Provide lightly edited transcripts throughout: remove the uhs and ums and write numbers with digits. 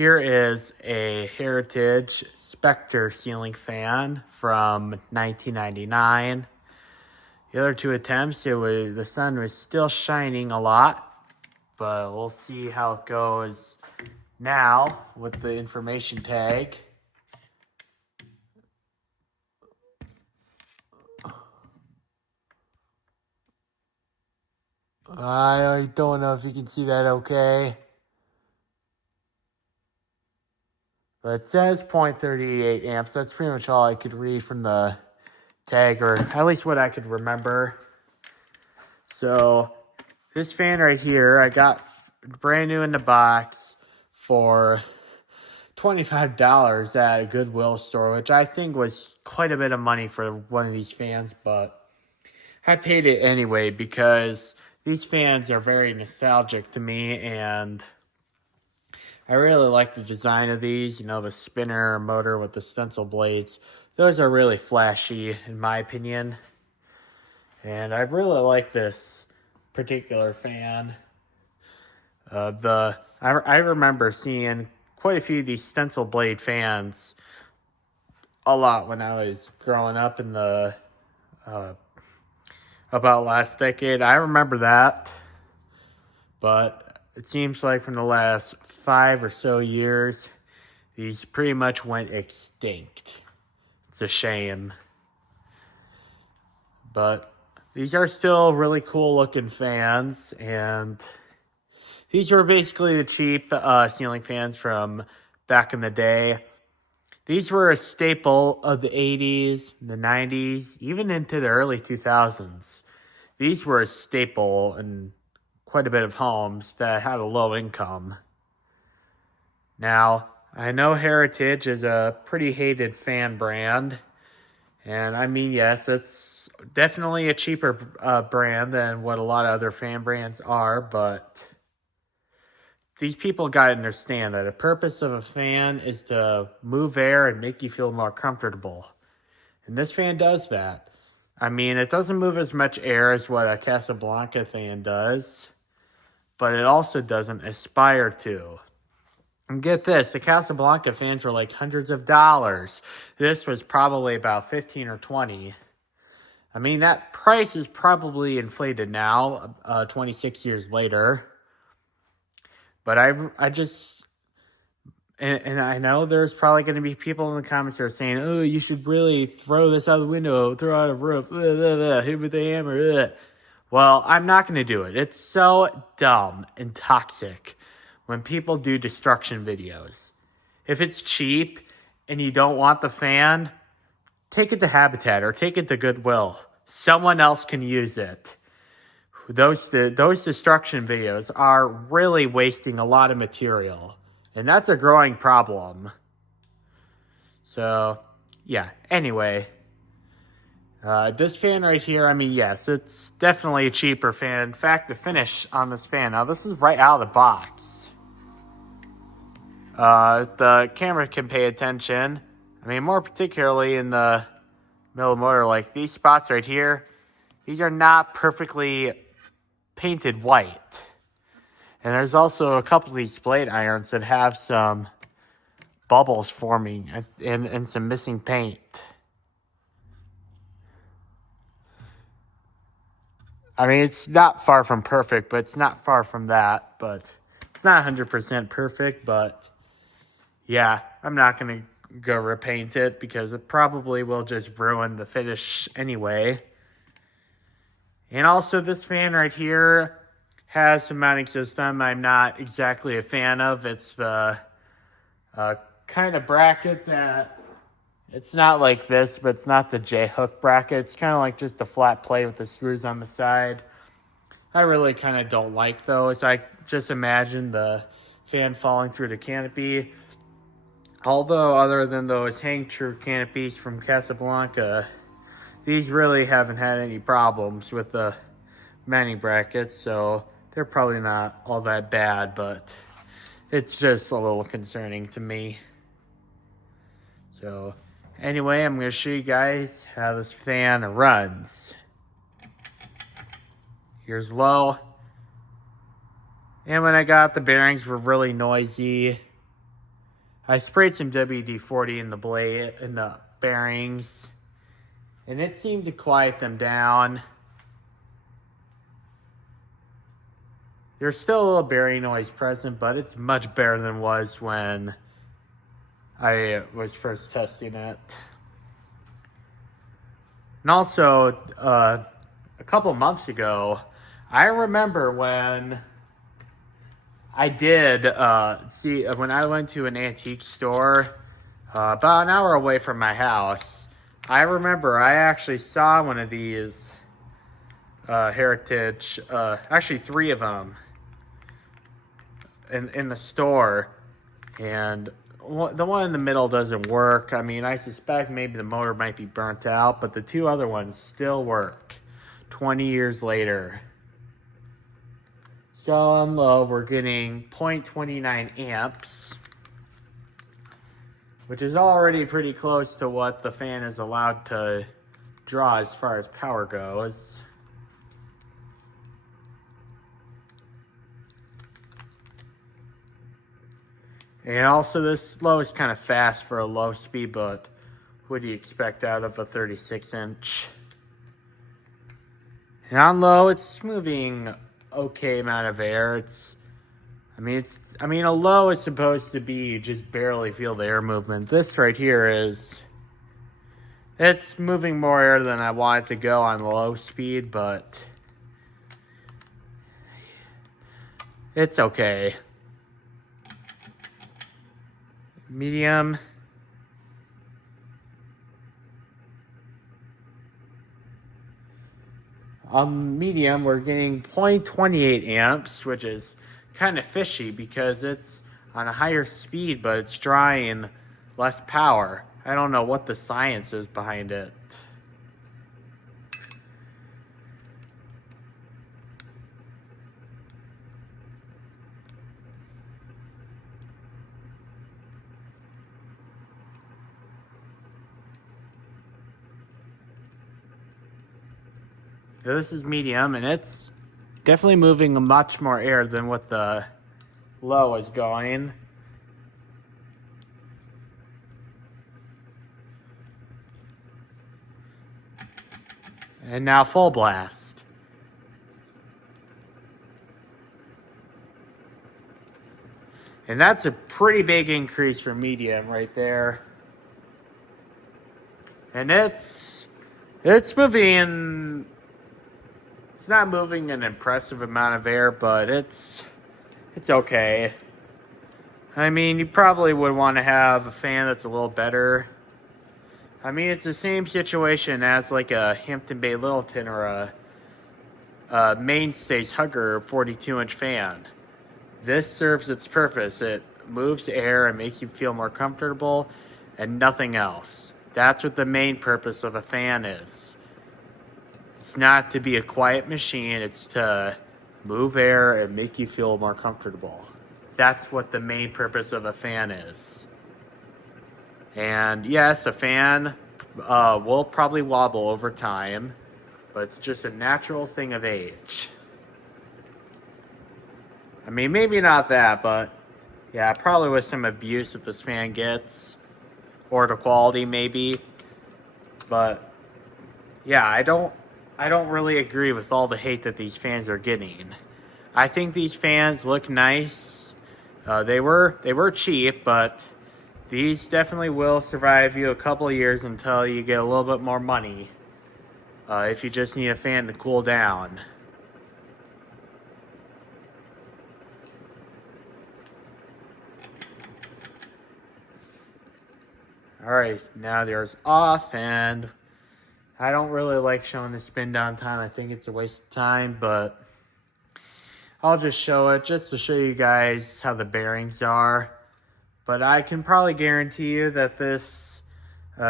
Here is a Heritage Spectre ceiling fan from 1999. The other two attempts, the sun was still shining a lot, but we'll see how it goes now with the information tag. I don't know if you can see that okay. But it says 0.38 amps. That's pretty much all I could read from the tag, or at least what I could remember. So this fan right here, I got brand new in the box for $25 at a Goodwill store, which I think was quite a bit of money for one of these fans, but I paid it anyway because these fans are very nostalgic to me, and I really like the design of these. You know, the spinner motor with the stencil blades. Those are really flashy, in my opinion. And I really like this particular fan. I remember seeing quite a few of these stencil blade fans a lot when I was growing up in the about last decade. I remember that, but it seems like from the last 5 or so years, these pretty much went extinct. It's a shame, but these are still really cool looking fans, and these were basically the cheap ceiling fans from back in the day. These were a staple of the 80s, the 90s, even into the early 2000s. These were a staple in quite a bit of homes that had a low income. Now, I know Heritage is a pretty hated fan brand. And I mean, yes, it's definitely a cheaper brand than what a lot of other fan brands are, but these people got to understand that the purpose of a fan is to move air and make you feel more comfortable. And this fan does that. I mean, it doesn't move as much air as what a Casablanca fan does, but it also doesn't aspire to. And get this, the Casablanca fans were like hundreds of dollars. This was probably about 15 or 20. I mean, that price is probably inflated now, 26 years later. But I just, and I know there's probably going to be people in the comments that are saying, oh, you should really throw this out the window, throw out a roof, hit with a hammer. Well, I'm not going to do it. It's so dumb and toxic when people do destruction videos. If it's cheap and you don't want the fan, take it to Habitat or take it to Goodwill. Someone else can use it. Those destruction videos are really wasting a lot of material, and that's a growing problem. So, yeah, anyway. This fan right here, I mean, yes, it's definitely a cheaper fan. In fact, the finish on this fan, now this is right out of the box. The camera can pay attention. I mean, more particularly in the middle of the motor, like these spots right here, these are not perfectly painted white. And there's also a couple of these blade irons that have some bubbles forming and some missing paint. I mean, it's not far from perfect, but it's not far from that. But it's not 100% perfect, but yeah, I'm not going to go repaint it because it probably will just ruin the finish anyway. And also this fan right here has a mounting system I'm not exactly a fan of. It's the kind of bracket that, it's not like this, but it's not the J-hook bracket. It's kind of like just a flat plate with the screws on the side. I really kind of don't like those. I just imagine the fan falling through the canopy. Although, other than those hang true canopies from Casablanca, these really haven't had any problems with the mounting brackets, so they're probably not all that bad, but it's just a little concerning to me. So, anyway, I'm going to show you guys how this fan runs. Here's low. And when I got the bearings were really noisy. I sprayed some WD-40 in the blade, in the bearings, and it seemed to quiet them down. There's still a little bearing noise present, but it's much better than it was when I was first testing it. And also, a couple months ago, I remember when I did when I went to an antique store about an hour away from my house. I remember I actually saw one of these Heritage, actually 3 of them in the store, and the one in the middle doesn't work. I mean, I suspect maybe the motor might be burnt out, but the 2 other ones still work 20 years later. So on low, we're getting 0.29 amps, which is already pretty close to what the fan is allowed to draw as far as power goes. And also this low is kind of fast for a low speed, but what do you expect out of a 36-inch? And on low, it's moving okay amount of air. I mean, a low is supposed to be you just barely feel the air movement. This right here it's moving more air than I want it to go on low speed, but it's okay. Medium. On medium, we're getting 0.28 amps, which is kind of fishy because it's on a higher speed, but it's drawing less power. I don't know what the science is behind it. So this is medium, and it's definitely moving much more air than what the low is going. And now full blast. And that's a pretty big increase from medium right there. And it's moving. It's not moving an impressive amount of air, but it's okay. I mean, you probably would want to have a fan that's a little better. I mean, it's the same situation as like a Hampton Bay Littleton or a Mainstays Hugger 42-inch fan. This serves its purpose. It moves air and makes you feel more comfortable and nothing else. That's what the main purpose of a fan is. It's not to be a quiet machine. It's to move air and make you feel more comfortable. That's what the main purpose of a fan is. And yes, a fan will probably wobble over time, but it's just a natural thing of age. I mean, maybe not that, but yeah, probably with some abuse if this fan gets, or the quality maybe. But yeah, I don't really agree with all the hate that these fans are getting. I think these fans look nice. They were cheap, but these definitely will survive you a couple of years until you get a little bit more money. If you just need a fan to cool down. Alright, now there's off, and I don't really like showing the spin down time. I think it's a waste of time, but I'll just show it just to show you guys how the bearings are. But I can probably guarantee you that this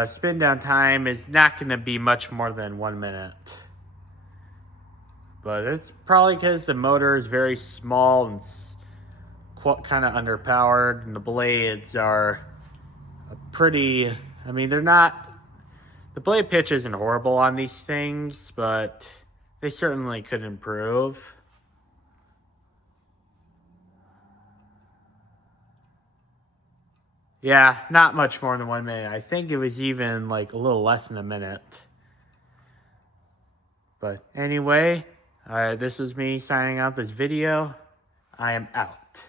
spin down time is not going to be much more than 1 minute. But it's probably because the motor is very small and kind of underpowered, and the blades are pretty, I mean, they're not, the blade pitch isn't horrible on these things, but they certainly could improve. Yeah, not much more than 1 minute. I think it was even like a little less than a minute. But anyway, this is me signing out this video. I am out.